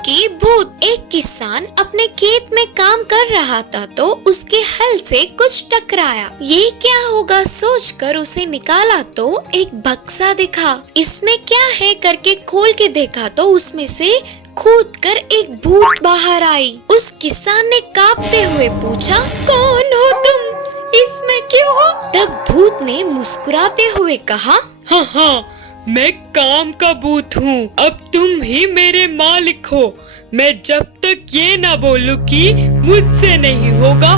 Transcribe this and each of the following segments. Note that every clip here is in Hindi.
की भूत। एक किसान अपने खेत में काम कर रहा था तो उसके हल से कुछ टकराया। ये क्या होगा सोचकर उसे निकाला तो एक बक्सा दिखा। इसमें क्या है करके खोल के देखा तो उसमें से कूदकर एक भूत बाहर आई। उस किसान ने कांपते हुए पूछा, कौन हो तुम? इसमें क्यों हो? तब भूत ने मुस्कुराते हुए कहा, हाँ, मैं काम का भूत हूँ। अब तुम ही मेरे मालिक हो। मैं जब तक ये ना बोलूं कि मुझसे नहीं होगा,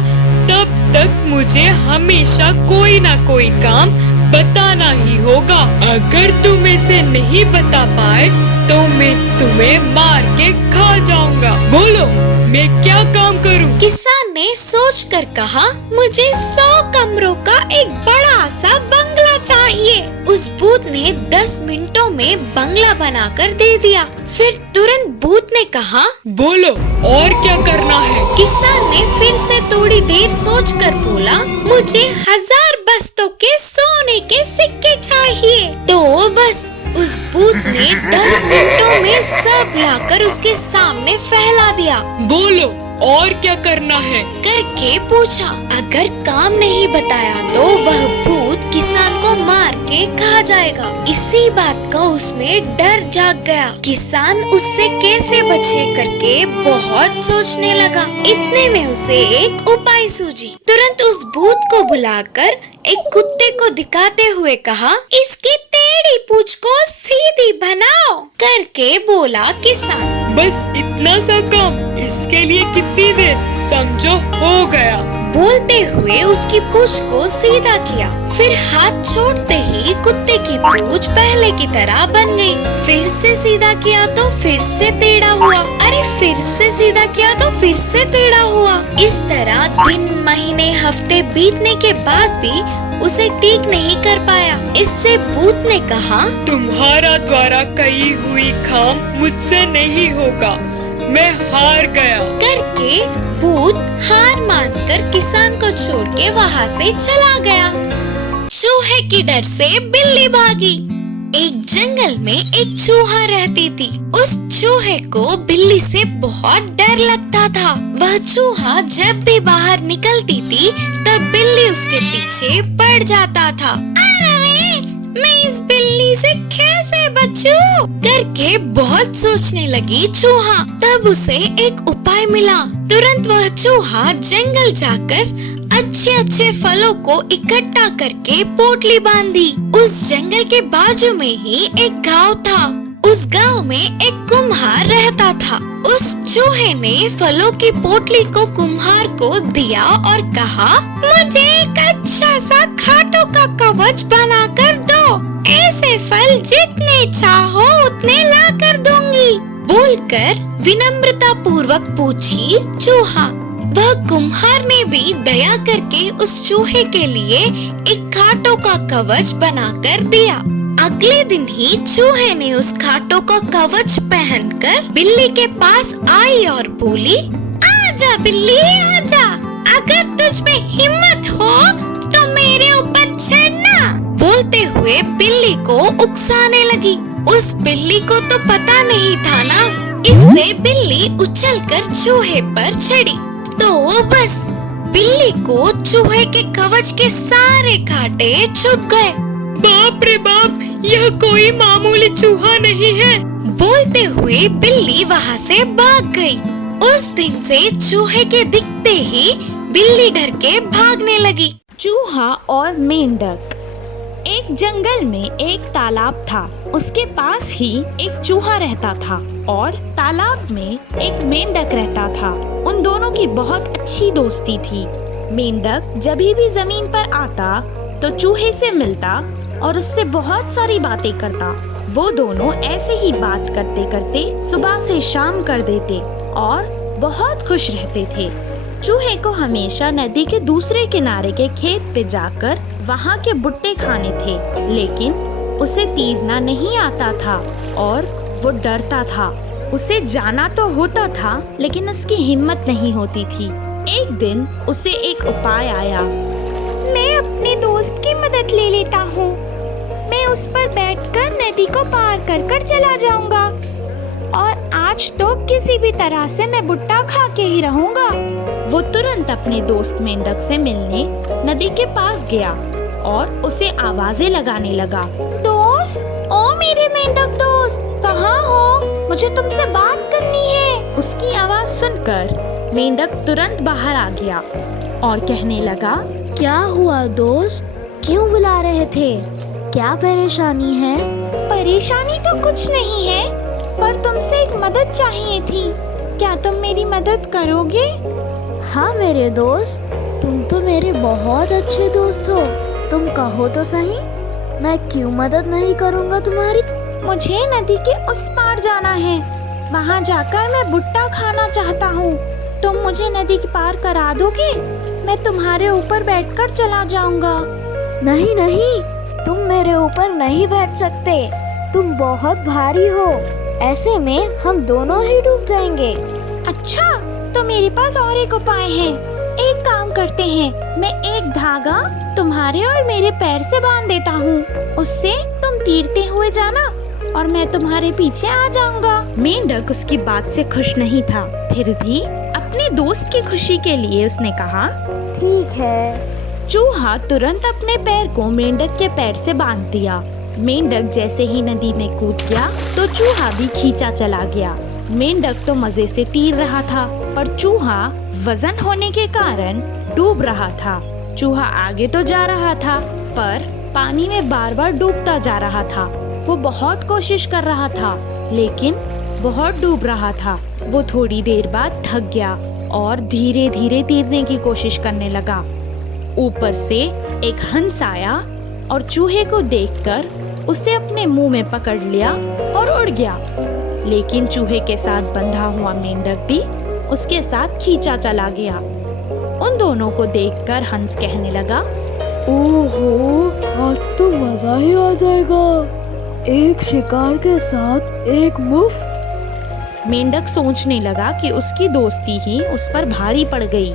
तब तक मुझे हमेशा कोई ना कोई काम बताना ही होगा। अगर तुम इसे नहीं बता पाए तो मैं तुम्हें मार के खा जाऊंगा। बोलो, मैं क्या काम करूं? किसान ने सोचकर कहा, मुझे 100 कमरों का एक बड़ा सा बंगला चाहिए। उस भूत ने 10 मिनटों में बंगला बनाकर दे दिया। फिर तुरंत भूत ने कहा, बोलो और क्या करना है? किसान ने फिर से थोड़ी देर सोचकर बोला, मुझे 1000 बस्तों के सोने के सिक्के चाहिए। तो बस उस भूत ने 10 मिनटों में सब लाकर उसके सामने फैला दिया। बोलो और क्या करना है? करके पूछा। अगर काम नहीं बताया तो वह भूत किसान को मार के खा जाएगा। इसी बात का उसमें डर जाग गया। किसान उससे कैसे बचे करके बहुत सोचने लगा। इतने में उसे एक उपाय सूझी। तुरंत उस भूत को बुलाकर एक कुत्ते को दिखाते हुए कहा, इसकी टेढ़ी पूंछ को सीधी बनाओ करके बोला किसान। बस इतना सा काम? इसके लिए कितनी देर? समझो हो गया। बोलते हुए उसकी पूंछ को सीधा किया। फिर हाथ छोड़ते ही कुत्ते की पूंछ पहले की तरह बन गई। फिर से सीधा किया तो फिर से टेढ़ा हुआ। अरे फिर से सीधा किया तो फिर से टेढ़ा हुआ। इस तरह दिन, महीने, हफ्ते बीतने के बाद भी उसे ठीक नहीं कर पाया। इससे भूत ने कहा, तुम्हारा द्वारा कही हुई काम मुझसे नहीं होगा, मैं हार गया। करके भूत हार मानकर किसान को छोड़ के वहाँ से चला गया। चूहे की डर से बिल्ली भागी। एक जंगल में एक चूहा रहती थी। उस चूहे को बिल्ली से बहुत डर लगता था। वह चूहा जब भी बाहर निकलती थी तब बिल्ली उसके पीछे पड़ जाता था। अरे मैं इस बिल्ली से कैसे बचूं? करके बहुत सोचने लगी चूहा। तब उसे एक उपाय मिला। तुरंत वह चूहा जंगल जाकर अच्छे अच्छे फलों को इकट्ठा करके पोटली बांधी। उस जंगल के बाजू में ही एक गांव था। उस गांव में एक कुम्हार रहता था। उस चूहे ने फलों की पोटली को कुम्हार को दिया और कहा, मुझे एक अच्छा सा खाटों का कवच बना कर दो। ऐसे फल जितने चाहो उतने ला कर दूंगी। बोलकर विनम्रता पूर्वक पूछी चूहा। वह कुम्हार ने भी दया करके उस चूहे के लिए एक खाटों का कवच बनाकर दिया। अगले दिन ही चूहे ने उस खाटों का कवच पहनकर बिल्ली के पास आई और बोली, आजा बिल्ली आजा, अगर तुझ में हिम्मत हो तो मेरे ऊपर चढ़ना। बोलते हुए बिल्ली को उकसाने लगी। उस बिल्ली को तो पता नहीं था ना। इससे बिल्ली उछलकर चूहे पर चढ़ी। तो बस बिल्ली को चूहे के कवच के सारे कांटे चुभ गए। बाप रे बाप, यह कोई मामूली चूहा नहीं है। बोलते हुए बिल्ली वहाँ से भाग गई। उस दिन से चूहे के दिखते ही बिल्ली डर के भागने लगी। चूहा और मेंढक। एक जंगल में एक तालाब था। उसके पास ही एक चूहा रहता था और तालाब में एक मेंढक रहता था। उन दोनों की बहुत अच्छी दोस्ती थी। मेंढक जब भी जमीन पर आता तो चूहे से मिलता और उससे बहुत सारी बातें करता। वो दोनों ऐसे ही बात करते करते सुबह से शाम कर देते और बहुत खुश रहते थे। चूहे को हमेशा नदी के दूसरे किनारे के खेत पे जाकर वहाँ के भुट्टे खाने थे, लेकिन उसे तैरना नहीं आता था और वो डरता था। उसे जाना तो होता था लेकिन उसकी हिम्मत नहीं होती थी। एक दिन उसे एक उपाय आया। मैं अपने दोस्त की मदद ले लेता हूँ। मैं उस पर बैठकर नदी को पार कर कर चला जाऊंगा और आज तो किसी भी तरह से मैं भुट्टा खा के ही रहूंगा। वो तुरंत अपने दोस्त मेंढक से मिलने नदी के पास गया और उसे आवाजें लगाने लगा। दोस्त, ओ मेरे मेंढक दोस्त, कहाँ हो? मुझे तुमसे बात करनी है। उसकी आवाज सुनकर मेंढक तुरंत बाहर आ गया और कहने लगा, क्या हुआ दोस्त, क्यों बुला रहे थे? क्या परेशानी है? परेशानी तो कुछ नहीं है, पर तुमसे एक मदद चाहिए थी। क्या तुम मेरी मदद करोगे? हाँ मेरे दोस्त, तुम तो मेरे बहुत अच्छे दोस्त हो। तुम कहो तो सही, मैं क्यों मदद नहीं करूँगा तुम्हारी। मुझे नदी के उस पार जाना है। वहाँ जाकर मैं भुट्टा खाना चाहता हूँ। तुम मुझे नदी के पार करा दोगे? मैं तुम्हारे ऊपर बैठकर चला जाऊंगा। नहीं नहीं, तुम मेरे ऊपर नहीं बैठ सकते। तुम बहुत भारी हो, ऐसे में हम दोनों ही डूब जाएंगे। अच्छा, तो मेरे पास और एक उपाय है। एक काम करते हैं, मैं एक धागा तुम्हारे और मेरे पैर से बांध देता हूँ। उससे तुम तीरते हुए जाना और मैं तुम्हारे पीछे आ जाऊंगा। मेंढक उसकी बात से खुश नहीं था, फिर भी अपने दोस्त की खुशी के लिए उसने कहा, ठीक है। चूहा तुरंत अपने पैर को मेंढक के पैर से बांध दिया। मेंढक जैसे ही नदी में कूद गया तो चूहा भी खींचा चला गया। मेंढक तो मजे से तीर रहा था, पर चूहा वजन होने के कारण डूब रहा था। चूहा आगे तो जा रहा था, पर पानी में बार बार डूबता जा रहा था। वो बहुत कोशिश कर रहा था, लेकिन बहुत डूब रहा था। वो थोड़ी देर बाद थक गया और धीरे धीरे तैरने की कोशिश करने लगा। ऊपर से एक हंस आया और चूहे को देखकर उसे अपने मुंह में पकड़ लिया और उड़ गया। लेकिन चूहे के साथ बंधा हुआ मेंढक भी उसके साथ खींचा चला गया। उन दोनों को देखकर हंस कहने लगा, ओहो, आज तो मजा ही आ जाएगा। एक शिकार के साथ एक मुफ्त। मेंढक सोचने लगा कि उसकी दोस्ती ही उस पर भारी पड़ गई।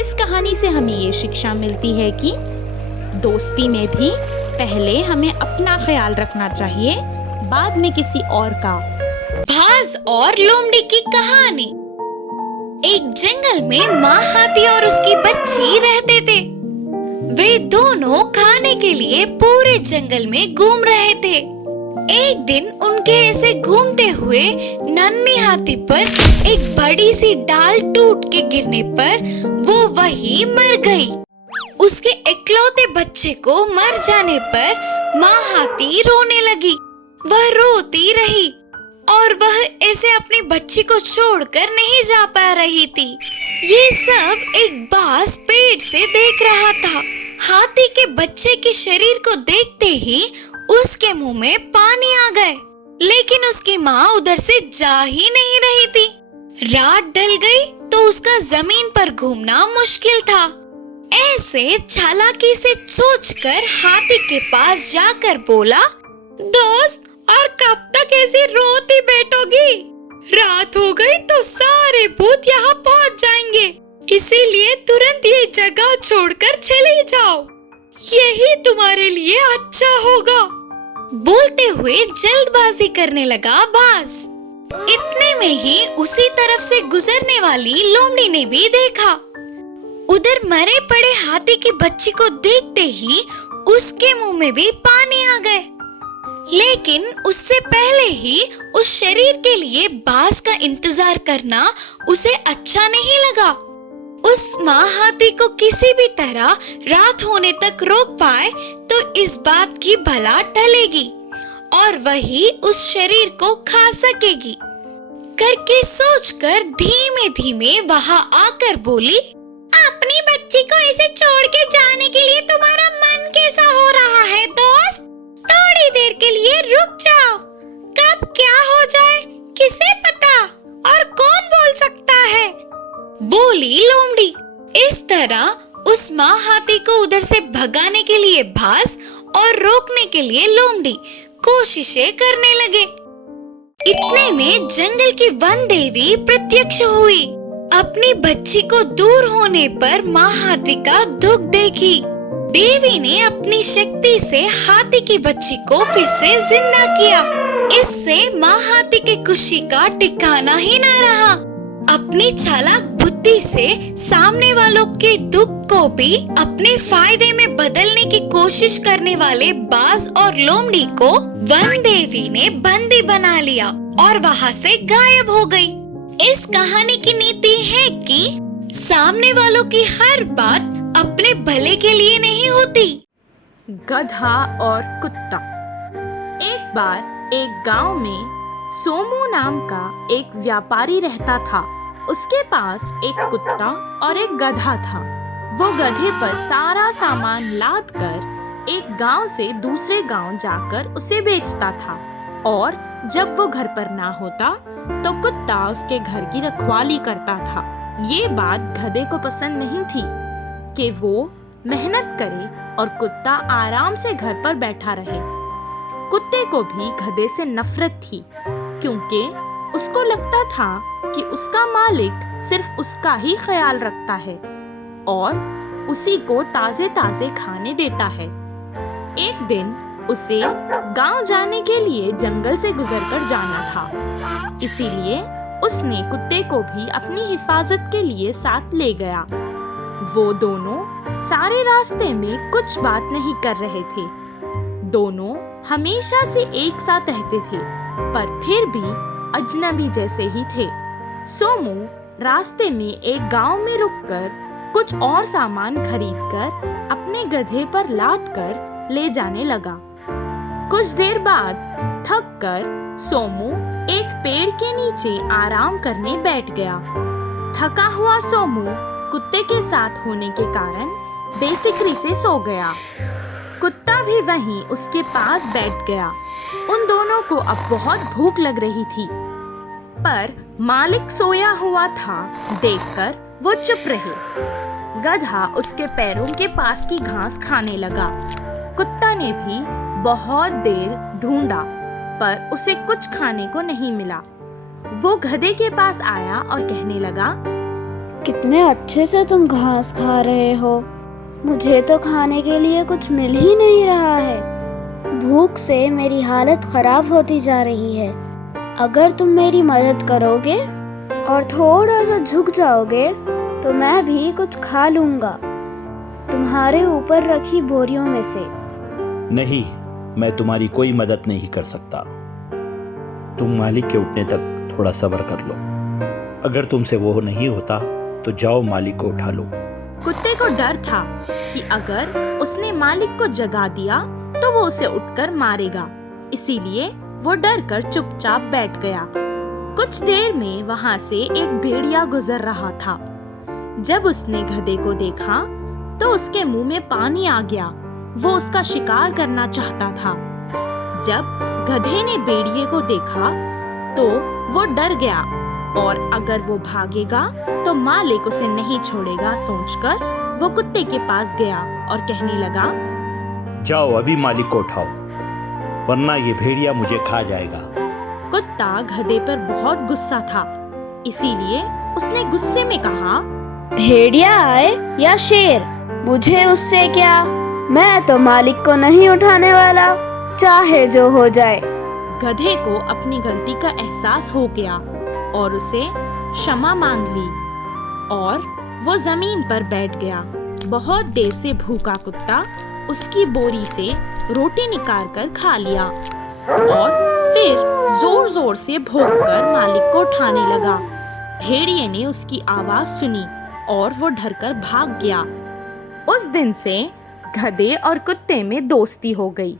इस कहानी से हमें ये शिक्षा मिलती है कि दोस्ती में भी पहले हमें अपना ख्याल रखना चाहिए, बाद में किसी और का। भास और लोमड़ी की कहानी। एक जंगल में माँ हाथी और उसकी बच्ची रहते थे। वे दोनों खाने के लिए पूरे जंगल में घूम रहे थे। एक दिन उनके ऐसे घूमते हुए नन्ही हाथी पर एक बड़ी सी डाल टूट के गिरने पर वो वहीं मर गई। उसके इकलौते बच्चे को मर जाने पर माँ हाथी रोने लगी। वह रोती रही और वह ऐसे अपनी बच्ची को छोड़कर नहीं जा पा रही थी। ये सब एक बाज पेड़ से देख रहा था। हाथी के बच्चे के शरीर को देखते ही उसके मुंह में पानी आ गए, लेकिन उसकी माँ उधर से जा ही नहीं रही थी। रात ढल गई तो उसका जमीन पर घूमना मुश्किल था। ऐसे चालाकी से सोचकर हाथी के पास जाकर बोला, दोस्त, और कब तक ऐसे रोती बैठोगी? रात हो गई तो सारे भूत यहाँ पहुँच जाएंगे, इसीलिए तुरंत ये जगह छोड़कर चले जाओ। यही तुम्हारे लिए अच्छा होगा। बोलते हुए जल्दबाजी करने लगा बाज। इतने में ही उसी तरफ से गुजरने वाली लोमड़ी ने भी देखा। उधर मरे पड़े हाथी की बच्ची को देखते ही उसके मुंह में भी पानी आ गए, लेकिन उससे पहले ही उस शरीर के लिए बाज का इंतजार करना उसे अच्छा नहीं लगा। उस माँ हाथी को किसी भी तरह रात होने तक रोक पाए तो इस बात की भला टलेगी और वही उस शरीर को खा सकेगी करके सोचकर धीमे धीमे वहां आकर बोली, अपनी बच्ची को ऐसे छोड़ के जाने के लिए तुम्हारा मन कैसा हो रहा है दोस्त? थोड़ी देर के लिए रुक जाओ। कब क्या हो जाए किसे पता, और कौन बोल सकता है? बोली लोमड़ी। इस तरह उस माँ हाथी को उधर से भगाने के लिए भास और रोकने के लिए लोमड़ी कोशिशें करने लगे। इतने में जंगल की वन देवी प्रत्यक्ष हुई। अपनी बच्ची को दूर होने पर माँ हाथी का दुख देखी। देवी ने अपनी शक्ति से हाथी की बच्ची को फिर से जिंदा किया इससे माँ हाथी की खुशी का ठिकाना ही न रहा। अपनी चालाक बुद्धि से सामने वालों के दुख को भी अपने फायदे में बदलने की कोशिश करने वाले बाज और लोमड़ी को वन देवी ने बंदी बना लिया और वहाँ से गायब हो गई। इस कहानी की नीति है कि सामने वालों की हर बात अपने भले के लिए नहीं होती। गधा और कुत्ता। एक बार एक गांव में सोमू नाम का एक व्यापारी रहता था। उसके पास एक कुत्ता और एक गधा था। वो गधे पर सारा सामान लाद कर एक गांव से दूसरे गांव जाकर उसे बेचता था, और जब वो घर पर ना होता तो कुत्ता उसके घर की रखवाली करता था। ये बात गधे को पसंद नहीं थी कि वो मेहनत करे और कुत्ता आराम से घर पर बैठा रहे। कुत्ते को भी गधे से नफरत थी, क्योंकि उसको लगता था कि उसका मालिक सिर्फ उसका ही ख्याल रखता है और उसी को ताजे ताजे खाने देता है। एक दिन उसे गांव जाने के लिए जंगल से गुजरकर जाना था, इसीलिए उसने कुत्ते को भी अपनी हिफाजत के लिए साथ ले गया। वो दोनों सारे रास्ते में कुछ बात नहीं कर रहे थे। दोनों हमेशा से एक साथ रहते थे, पर फिर भी अजनबी जैसे ही थे। सोमू रास्ते में एक गांव में रुककर कुछ और सामान खरीदकर अपने गधे पर लाद कर ले जाने लगा। कुछ देर बाद थक कर सोमू एक पेड़ के नीचे आराम करने बैठ गया। थका हुआ सोमू कुत्ते के साथ होने के कारण बेफिक्री से सो गया। कुत्ता भी वहीं उसके पास बैठ गया। उन दोनों को अब बहुत भूख लग रही थी, पर मालिक सोया हुआ था देखकर वो चुप रहे। गधा उसके पैरों के पास की घास खाने लगा। कुत्ता ने भी बहुत देर ढूंढा, पर उसे कुछ खाने को नहीं मिला। वो गधे के पास आया और कहने लगा, कितने अच्छे से तुम घास खा रहे हो, मुझे तो खाने के लिए कुछ मिल ही नहीं रहा है। भूख से मेरी हालत खराब होती जा रही है। अगर तुम मेरी मदद करोगे और थोड़ा सा झुक जाओगे तो मैं भी कुछ खा लूंगा तुम्हारे ऊपर रखी बोरियों में से। नहीं, मैं तुम्हारी कोई मदद नहीं कर सकता। तुम मालिक के उठने तक थोड़ा सब्र कर लो। अगर तुमसे वो नहीं होता तो जाओ मालिक को उठा लो। कुत्ते को डर था कि अगर उसने मालिक को जगा दिया तो वो उसे उठकर मारेगा, इसीलिए वो डर कर चुपचाप बैठ गया। कुछ देर में वहाँ से एक भेड़िया गुजर रहा था। जब उसने गधे को देखा तो उसके मुंह में पानी आ गया। वो उसका शिकार करना चाहता था। जब गधे ने भेड़िए को देखा तो वो डर गया, और अगर वो भागेगा तो मालिक उसे नहीं छोड़ेगा सोचकर वो कुत्ते के पास गया और कहने लगा, जाओ अभी मालिक को उठाओ, वरना ये भेड़िया मुझे खा जाएगा। कुत्ता गधे पर बहुत गुस्सा था, इसीलिए उसने गुस्से में कहा, भेड़िया आए या शेर, मुझे उससे क्या, मैं तो मालिक को नहीं उठाने वाला, चाहे जो हो जाए। गधे को अपनी गलती का एहसास हो गया और उसे क्षमा मांग ली और वो जमीन पर बैठ गया। बहुत देर से भूखा कुत्ता उसकी बोरी से रोटी निकाल कर खा लिया और फिर जोर जोर से भौंककर मालिक को उठाने लगा। भेड़िए ने उसकी आवाज सुनी और वो डरकर भाग गया। उस दिन से गधे और कुत्ते में दोस्ती हो गई।